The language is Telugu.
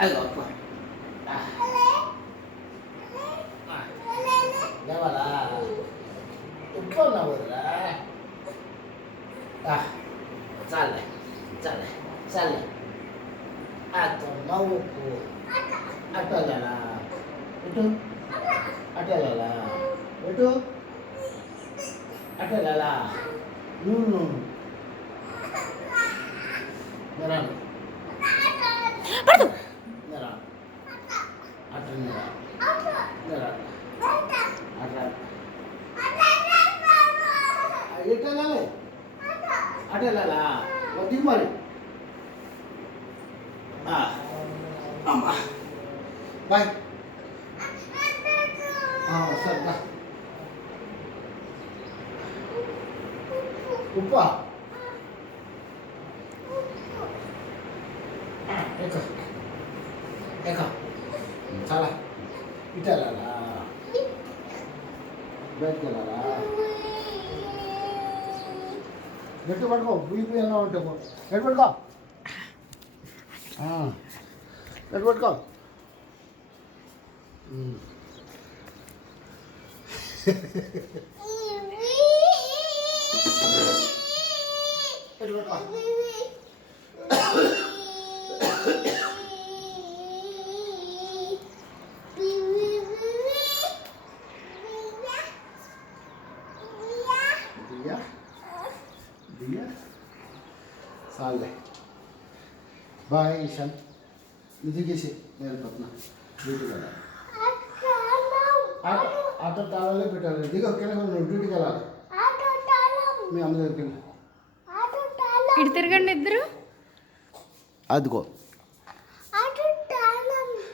అదిగో లేవాలా ఇంట్లో ఉన్నావురా చాలే చాలే చాలే నవ్వుకు అట్టలేలా ఇటు అట్టలేలా ఇటు అట్టలేలా నువ్వు నిరాను నిరా అట్ట నిరా నిరా అట్లా ఎట్టెళ్ళాలి అట్టెళ్ళాలా దిగు మరి అమ్మా బాయ్ సరే దా ఉప్పా ఎక్క ఎక్క చాలా ఇటు వెళ్ళాలా బయటకు వెళ్ళాలా గట్టి పడుకో బీపీ ఎలా ఉంటే గట్టి పడుకో గట్టి పడుకో గట్టి పడుకో దియా దియా చాలే బాయ్ ఈశాన్ ఇది దిగేసి నేను వెళ్ళిపోతున్నా డ్యూటీకి వెళ్ళాలి ఆటో తాళాలే పెట్టాలి దిగో కింద నువ్వు డ్యూటీకి వెళ్ళాలి మీ అమ్మ దగ్గరికి వెళ్ళి ఇటు తిరగండి ఇద్దరు అదిగో